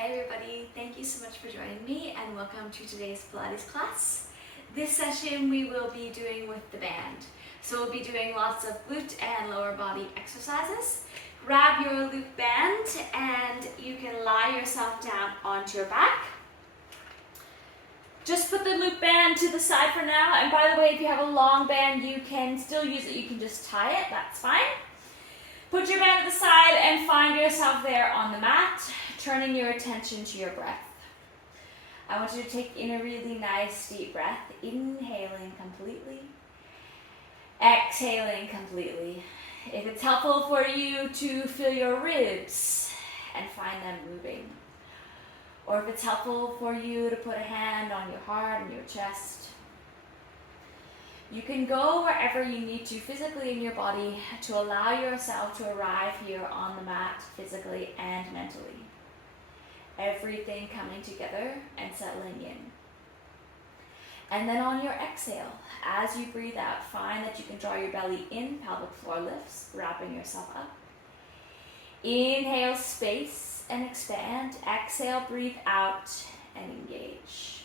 Hi everybody, thank you so much for joining me and welcome to today's Pilates class. This session we will be doing with the band. So we'll be doing lots of glute and lower body exercises. Grab your loop band and you can lie yourself down onto your back. Just put the loop band to the side for now, and by the way, if you have a long band you can still use it, you can just tie it, that's fine. Put your band to the side and find yourself there on the mat, turning your attention to your breath. I want you to take in a really nice deep breath, inhaling completely, exhaling completely. If it's helpful for you to feel your ribs and find them moving, or if it's helpful for you to put a hand on your heart and your chest, you can go wherever you need to physically in your body to allow yourself to arrive here on the mat physically and mentally. Everything coming together and settling in. And then on your exhale, as you breathe out, find that you can draw your belly in, pelvic floor lifts, wrapping yourself up. Inhale, space and expand. Exhale, breathe out and engage.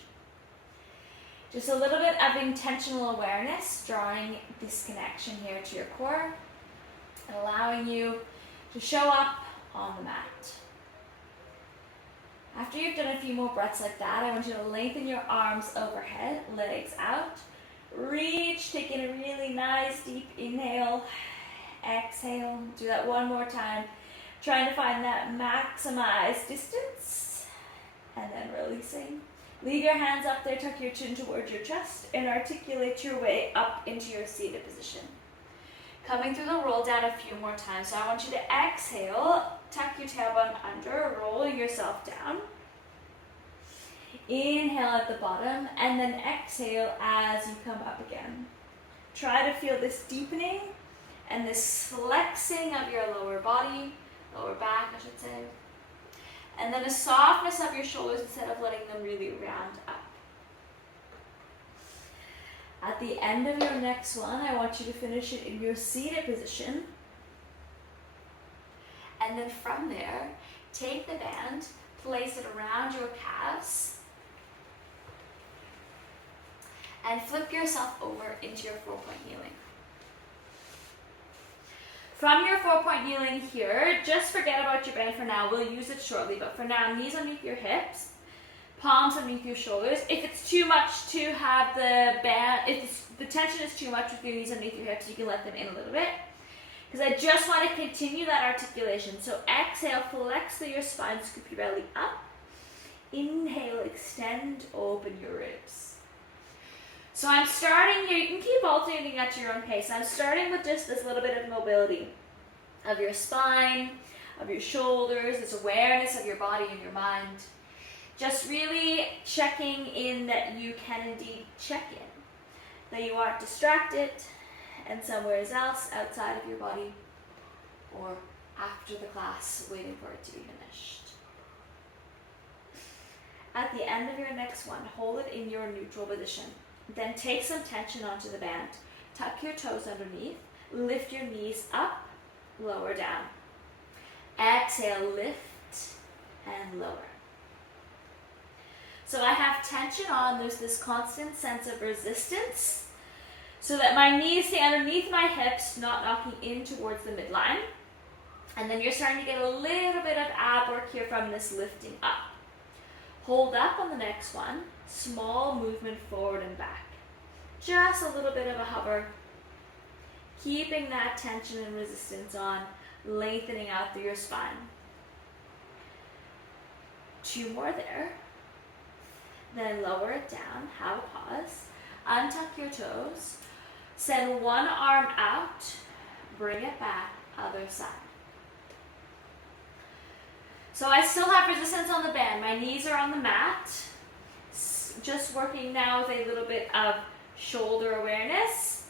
Just a little bit of intentional awareness, drawing this connection here to your core, and allowing you to show up on the mat. After you've done a few more breaths like that, I want you to lengthen your arms overhead, legs out. Reach, take in a really nice deep inhale, exhale. Do that one more time, trying to find that maximized distance, and then releasing. Leave your hands up there, tuck your chin towards your chest, and articulate your way up into your seated position. Coming through the roll down a few more times. So I want you to exhale, tuck your tailbone under, roll yourself down. Inhale at the bottom, and then exhale as you come up again. Try to feel this deepening and this flexing of your lower body, lower back I should say. And then a softness of your shoulders instead of letting them really round up. At the end of your next one, I want you to finish it in your seated position. And then from there, take the band, place it around your calves, and flip yourself over into your 4-point kneeling. From your 4-point kneeling here, just forget about your band for now. We'll use it shortly, but for now, knees underneath your hips, palms underneath your shoulders. If it's too much to have the band, if the tension is too much with your knees underneath your hips, you can let them in a little bit. Because I just want to continue that articulation. So exhale, flex through your spine, scoop your belly up. Inhale, extend, open your ribs. So I'm starting here, you can keep alternating at your own pace. I'm starting with just this little bit of mobility of your spine, of your shoulders, this awareness of your body and your mind. Just really checking in that you can indeed check in, that you aren't distracted and somewhere else outside of your body or after the class waiting for it to be finished. At the end of your next one, hold it in your neutral position. Then take some tension onto the band. Tuck your toes underneath. Lift your knees up, lower down. Exhale, lift and lower. So I have tension on. There's this constant sense of resistance so that my knees stay underneath my hips, not knocking in towards the midline. And then you're starting to get a little bit of ab work here from this lifting up. Hold up on the next one. Small movement forward and back. Just a little bit of a hover. Keeping that tension and resistance on, lengthening out through your spine. 2 more there. Then lower it down, have a pause. Untuck your toes. Send one arm out. Bring it back, other side. So I still have resistance on the band. My knees are on the mat. Just working now with a little bit of shoulder awareness.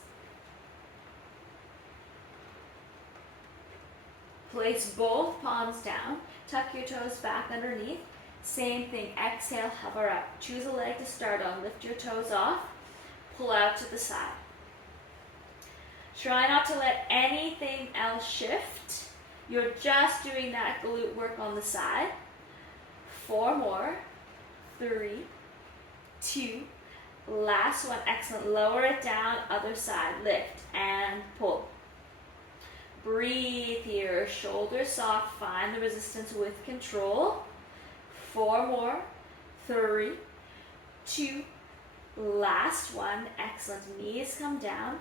Place both palms down. Tuck your toes back underneath. Same thing. Exhale, hover up. Choose a leg to start on. Lift your toes off. Pull out to the side. Try not to let anything else shift. You're just doing that glute work on the side. 4 more. 3, 2, last one. Excellent. Lower it down, other side. Lift and pull. Breathe here. Shoulders soft. Find the resistance with control. 4 more. 3, 2, last one. Excellent. Knees come down.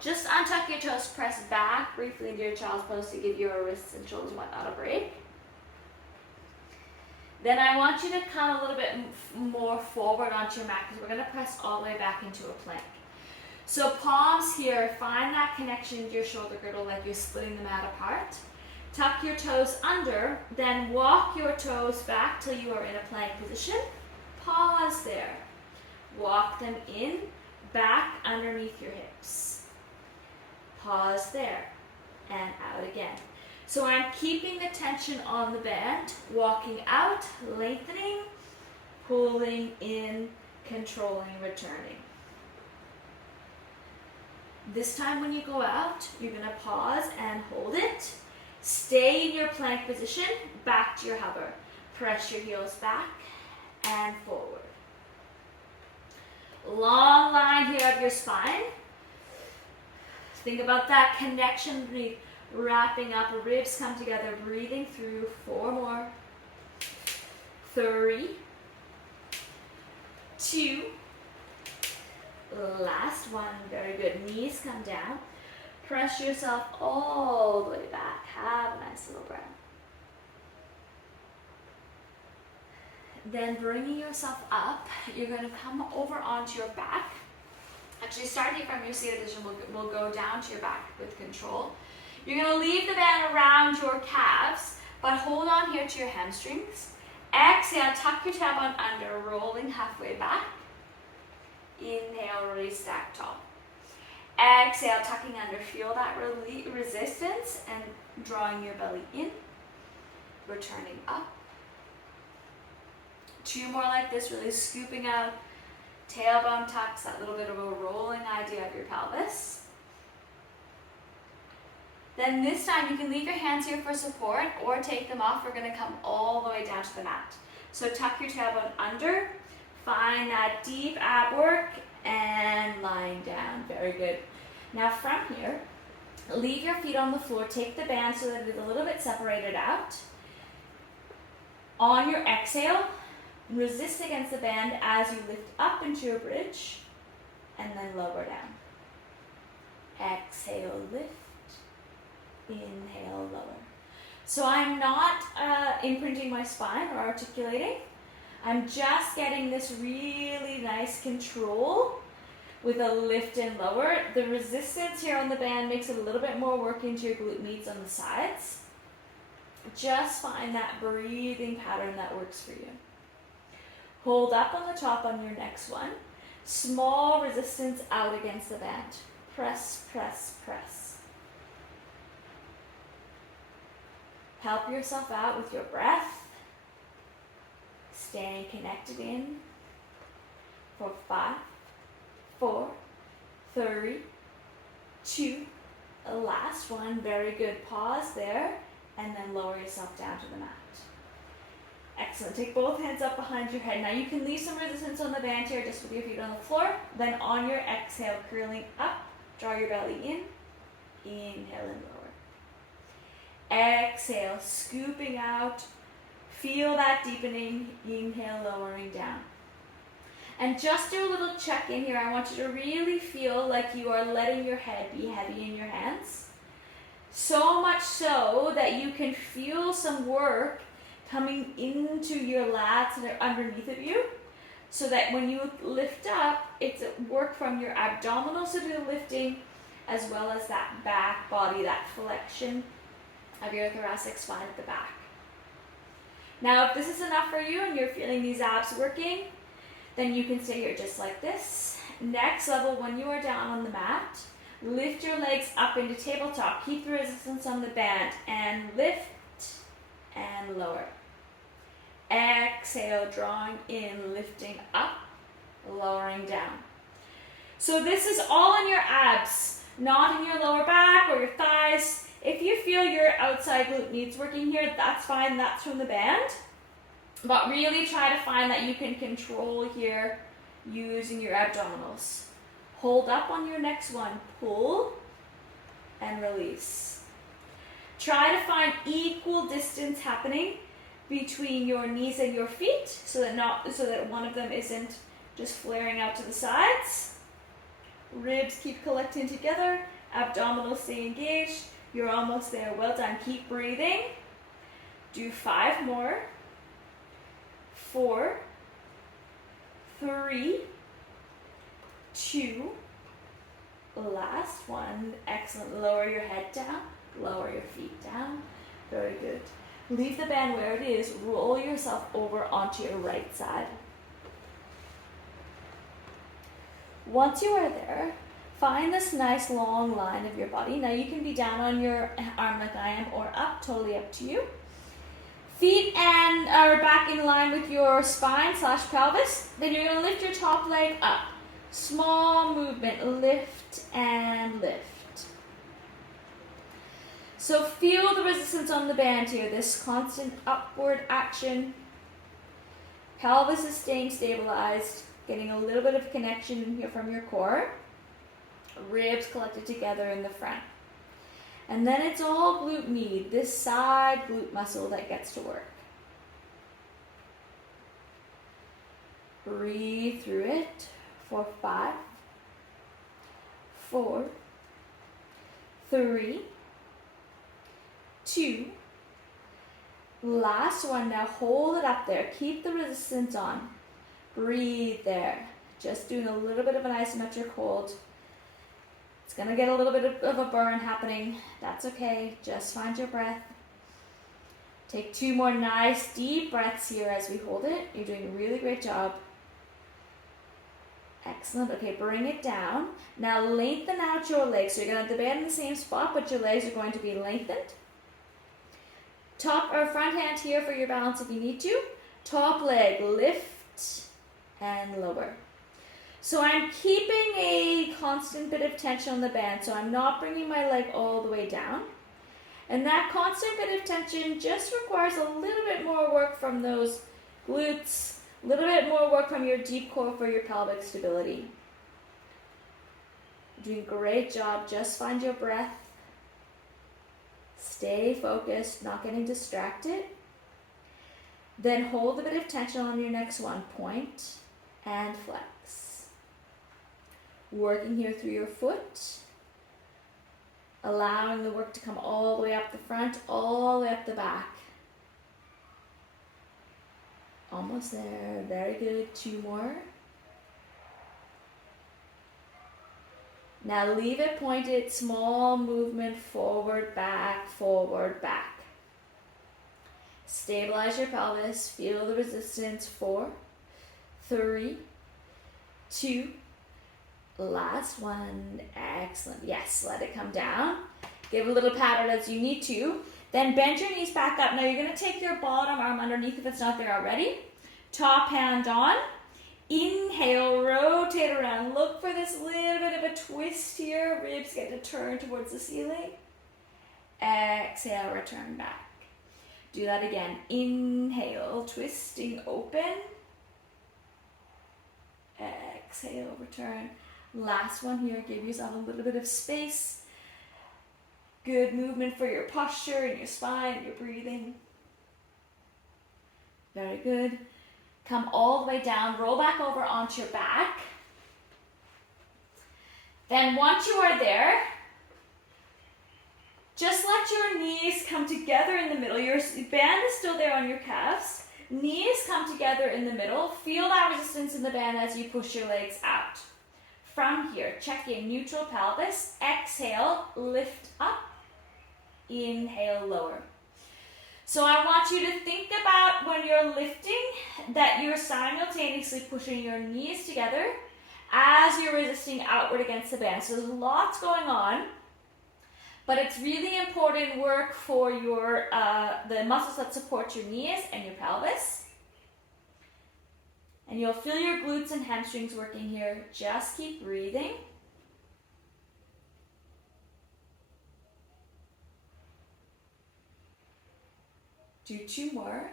Just untuck your toes. Press back briefly into your child's pose to give your wrists and shoulders and whatnot a break. Then I want you to come a little bit more forward onto your mat because we're going to press all the way back into a plank. So palms here, find that connection to your shoulder girdle like you're splitting the mat apart. Tuck your toes under, then walk your toes back till you are in a plank position. Pause there. Walk them in, back underneath your hips. Pause there, and out again. So I'm keeping the tension on the band, walking out, lengthening, pulling in, controlling, returning. This time when you go out, you're going to pause and hold it. Stay in your plank position, back to your hover. Press your heels back and forward. Long line here of your spine. Think about that connection beneath. Wrapping up, ribs come together, breathing through. 4 more. 3, 2, last one. Very good. Knees come down. Press yourself all the way back. Have a nice little breath. Then bringing yourself up, you're going to come over onto your back. Actually, starting from your seated position, we'll go down to your back with control. You're going to leave the band around your calves, but hold on here to your hamstrings. Exhale, tuck your tailbone under, rolling halfway back. Inhale, release, stack tall. Exhale, tucking under. Feel that resistance and drawing your belly in. Returning up. 2 more like this, really scooping out. Tailbone tucks, that little bit of a rolling idea of your pelvis. Then this time you can leave your hands here for support or take them off. We're going to come all the way down to the mat. So tuck your tailbone under, find that deep ab work, and lying down. Very good. Now from here, leave your feet on the floor. Take the band so that it's a little bit separated out. On your exhale, resist against the band as you lift up into your bridge and then lower down. Exhale, lift. Inhale, lower. So I'm not imprinting my spine or articulating. I'm just getting this really nice control with a lift and lower. The resistance here on the band makes it a little bit more work into your glute meats on the sides. Just find that breathing pattern that works for you. Hold up on the top on your next one. Small resistance out against the band. Press, press, press. Help yourself out with your breath. Staying connected in for 5, 4, 3, 2, last one. Very good. Pause there and then lower yourself down to the mat. Excellent. Take both hands up behind your head. Now you can leave some resistance on the band here just with your feet on the floor. Then on your exhale, curling up, draw your belly in. Inhale and lower. Exhale, scooping out. Feel that deepening. Inhale, lowering down. And just do a little check-in here. I want you to really feel like you are letting your head be heavy in your hands. So much so that you can feel some work coming into your lats that are underneath of you. So that when you lift up, it's work from your abdominals to do the lifting, as well as that back body, that flexion of your thoracic spine at the back. Now, if this is enough for you and you're feeling these abs working, then you can stay here just like this. Next level, when you are down on the mat, lift your legs up into tabletop. Keep the resistance on the band and lift and lower. Exhale, drawing in, lifting up, lowering down. So this is all in your abs, not in your lower back or your thighs. If you feel your outside glute needs working here, that's fine. That's from the band. But really try to find that you can control here using your abdominals. Hold up on your next one, pull and release. Try to find equal distance happening between your knees and your feet so that one of them isn't just flaring out to the sides. Ribs keep collecting together, abdominals stay engaged. You're almost there. Well done. Keep breathing. Do 5 more. 4, 3, 2, last one. Excellent. Lower your head down, lower your feet down. Very good. Leave the band where it is. Roll yourself over onto your right side. Once you are there, find this nice long line of your body. Now you can be down on your arm like I am or up, totally up to you. Feet and are back in line with your spine / pelvis. Then you're going to lift your top leg up. Small movement, lift and lift. So feel the resistance on the band here, this constant upward action. Pelvis is staying stabilized, getting a little bit of connection in here from your core. Ribs collected together in the front. And then it's all glute med, this side glute muscle that gets to work. Breathe through it for 5, 4, 3, 2. Last one. Now hold it up there. Keep the resistance on. Breathe there. Just doing a little bit of an isometric hold. It's going to get a little bit of a burn happening. That's okay. Just find your breath. Take 2 more nice deep breaths here as we hold it. You're doing a really great job. Excellent. Okay, bring it down. Now lengthen out your legs. So you're going to have the band in the same spot, but your legs are going to be lengthened. Top or front hand here for your balance if you need to. Top leg, lift and lower. So I'm keeping a constant bit of tension on the band, so I'm not bringing my leg all the way down. And that constant bit of tension just requires a little bit more work from those glutes, a little bit more work from your deep core for your pelvic stability. You're doing a great job. Just find your breath. Stay focused, not getting distracted. Then hold a bit of tension on your next one. Point and flex. Working here through your foot, allowing the work to come all the way up the front, all the way up the back. Almost there, very good. 2 more. Now leave it pointed, small movement, forward, back, forward, back. Stabilize your pelvis, feel the resistance. 4, 3, 2, last one. Excellent. Yes, let it come down. Give a little pat as you need to. Then bend your knees back up. Now you're going to take your bottom arm underneath if it's not there already. Top hand on. Inhale, rotate around. Look for this little bit of a twist here. Ribs get to turn towards the ceiling. Exhale, return back. Do that again. Inhale, twisting open. Exhale, return. Last one here, give yourself a little bit of space. Good movement for your posture and your spine, your breathing. Very good. Come all the way down, roll back over onto your back. Then once you are there, just let your knees come together in the middle. Your band is still there on your calves. Knees come together in the middle. Feel that resistance in the band as you push your legs out. From here, check in neutral pelvis. Exhale, lift up. Inhale, lower. So I want you to think about when you're lifting that you're simultaneously pushing your knees together as you're resisting outward against the band. So there's lots going on, but it's really important work for your the muscles that support your knees and your pelvis. And you'll feel your glutes and hamstrings working here. Just keep breathing. Do 2 more.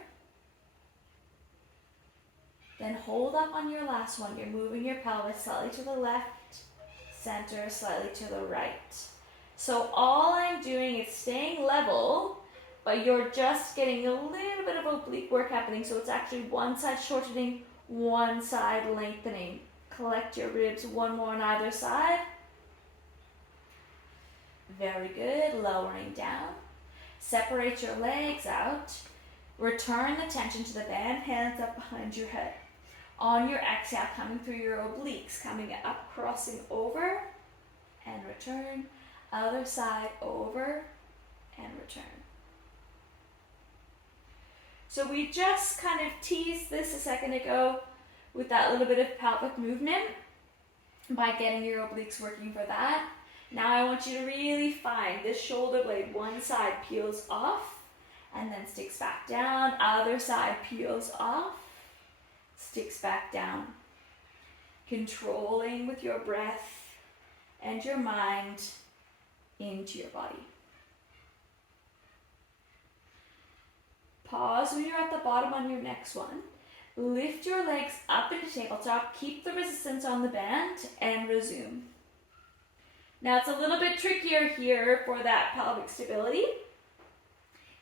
Then hold up on your last one. You're moving your pelvis slightly to the left, center, slightly to the right. So all I'm doing is staying level, but you're just getting a little bit of oblique work happening. So it's actually one side shortening, one side lengthening. Collect your ribs, one more on either side. Very good, lowering down. Separate your legs out. Return the tension to the band, hands up behind your head. On your exhale, coming through your obliques, coming up, crossing over, and return. Other side, over, and return. So we just kind of teased this a second ago with that little bit of pelvic movement by getting your obliques working for that. Now I want you to really find this shoulder blade. One side peels off and then sticks back down. Other side peels off, sticks back down. Controlling with your breath and your mind into your body. Pause when you're at the bottom on your next one. Lift your legs up into tabletop. Keep the resistance on the band and resume. Now it's a little bit trickier here for that pelvic stability.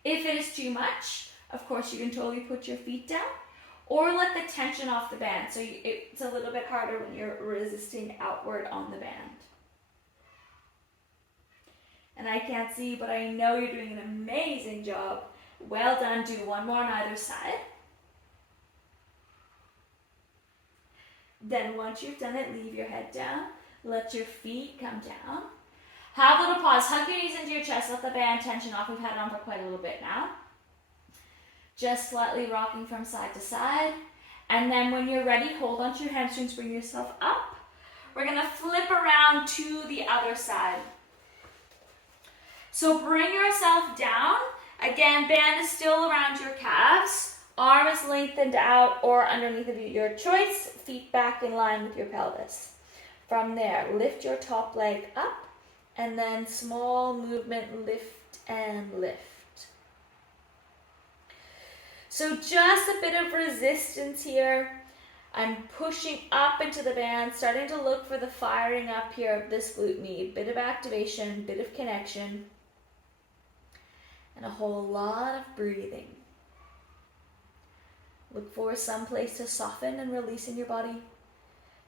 If it is too much, of course you can totally put your feet down or let the tension off the band. So it's a little bit harder when you're resisting outward on the band. And I can't see, but I know you're doing an amazing job. Well done. Do one more on either side. Then once you've done it, leave your head down. Let your feet come down. Have a little pause. Hug your knees into your chest. Let the band tension off. We've had it on for quite a little bit now. Just slightly rocking from side to side. And then when you're ready, hold onto your hamstrings. Bring yourself up. We're going to flip around to the other side. So bring yourself down. Again, band is still around your calves. Arm is lengthened out or underneath of you, your choice. Feet back in line with your pelvis. From there, lift your top leg up and then small movement, lift and lift. So just a bit of resistance here. I'm pushing up into the band, starting to look for the firing up here of this glute med. Bit of activation, bit of connection. And a whole lot of breathing. Look for some place to soften and release in your body,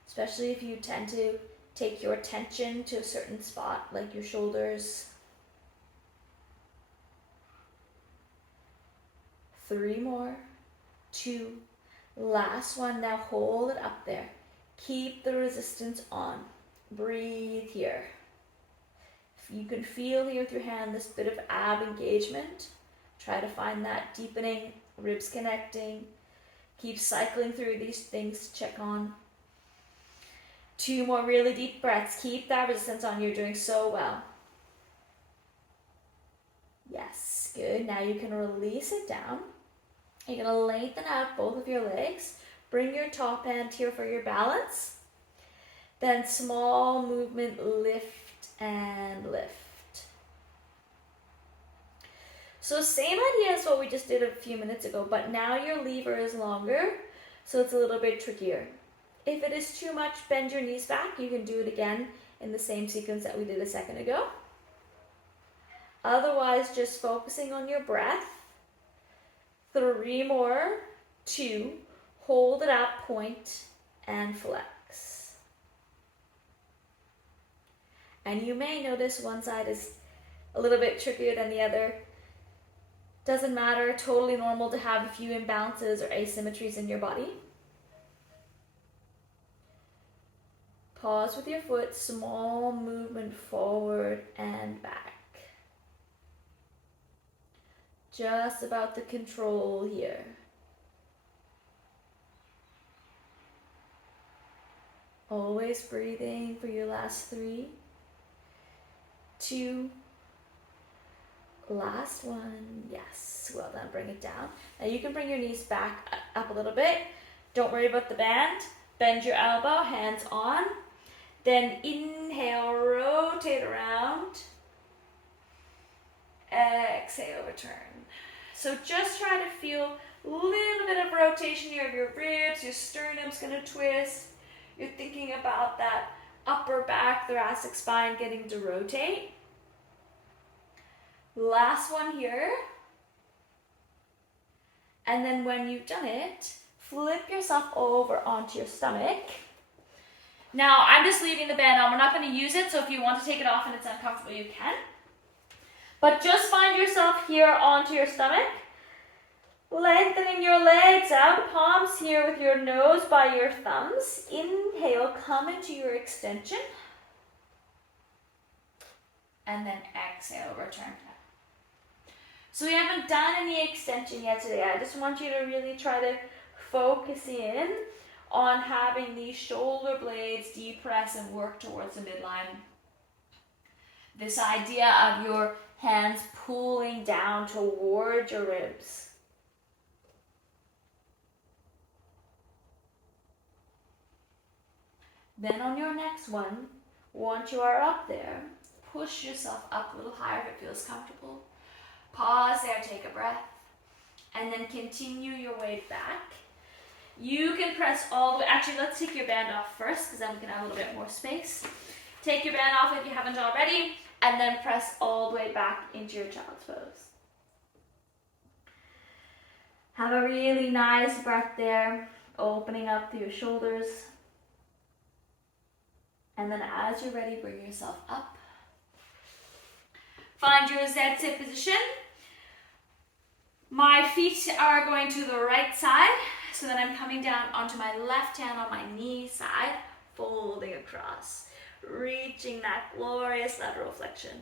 especially if you tend to take your attention to a certain spot, like your shoulders. 3 more, 2, last one. Now hold it up there. Keep the resistance on. Breathe here. You can feel here with your hand this bit of ab engagement. Try to find that deepening, ribs connecting. Keep cycling through these things to check on. 2 more really deep breaths. Keep that resistance on. You're doing so well. Yes, good. Now you can release it down. You're going to lengthen out both of your legs. Bring your top hand here for your balance. Then small movement, lift and lift. So same idea as what we just did a few minutes ago, but now your lever is longer, so it's a little bit trickier. If it is too much, bend your knees back. You can do it again in the same sequence that we did a second ago. Otherwise, just focusing on your breath. 3 more, 2, hold it up, point, and flex. And you may notice one side is a little bit trickier than the other. Doesn't matter, totally normal to have a few imbalances or asymmetries in your body. Pause with your foot, small movement forward and back. Just about the control here. Always breathing for your last 3, 2, last one. Yes, well done. Bring it down. Now you can bring your knees back up a little bit. Don't worry about the band. Bend your elbow, hands on. Then inhale, rotate around. Exhale, return. So just try to feel Little bit of rotation here of your ribs, your sternum's gonna twist. You're thinking about that upper back, thoracic spine getting to rotate. Last one here. And then when you've done it, flip yourself over onto your stomach. Now, I'm just leaving the band on. We're not going to use it, so if you want to take it off and it's uncomfortable, you can. But just find yourself here onto your stomach. Lengthening your legs out, palms here with your nose by your thumbs. Inhale, come into your extension. And then exhale, return. So we haven't done any extension yet today. I just want you to really try to focus in on having these shoulder blades depress and work towards the midline. This idea of your hands pulling down toward your ribs. Then on your next one, once you are up there, push yourself up a little higher if it feels comfortable. Pause there, take a breath, and then continue your way back. You can press all the way, actually let's take your band off first because then we can have a little bit more space. Take your band off if you haven't already, and then press all the way back into your child's pose. Have a really nice breath there, opening up through your shoulders. And then as you're ready, bring yourself up. Find your Z-sit position. My feet are going to the right side, so then I'm coming down onto my left hand on my knee side, folding across, reaching that glorious lateral flexion.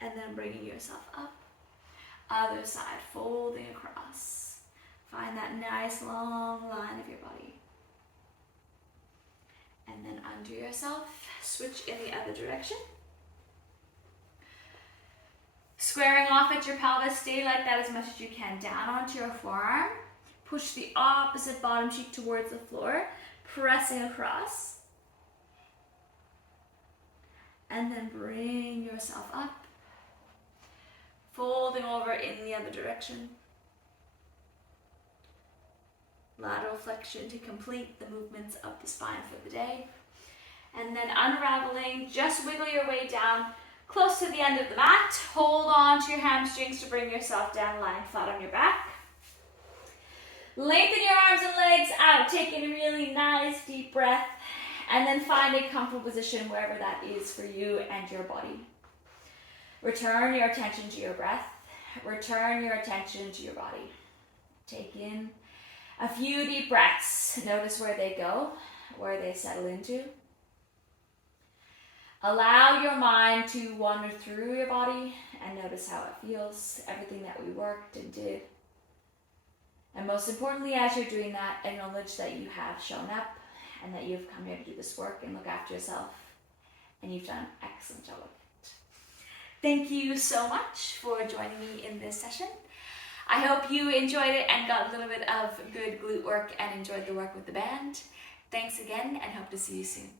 And then bringing yourself up. Other side, folding across. Find that nice long line of your body. And then undo yourself, switch in the other direction. Squaring off at your pelvis, stay like that as much as you can. Down onto your forearm. Push the opposite bottom cheek towards the floor, pressing across. And then bring yourself up. Folding over in the other direction. Lateral flexion to complete the movements of the spine for the day. And then unraveling, just wiggle your way down close to the end of the mat. Hold on to your hamstrings to bring yourself down, lying flat on your back. Lengthen your arms and legs out, taking a really nice deep breath, and then find a comfortable position wherever that is for you and your body. Return your attention to your breath. Return your attention to your body. Take in a few deep breaths. Notice where they go, where they settle into. Allow your mind to wander through your body and notice how it feels, everything that we worked and did. And most importantly, as you're doing that, acknowledge that you have shown up and that you've come here to do this work and look after yourself. And you've done an excellent job of it. Thank you so much for joining me in this session. I hope you enjoyed it and got a little bit of good glute work and enjoyed the work with the band. Thanks again and hope to see you soon.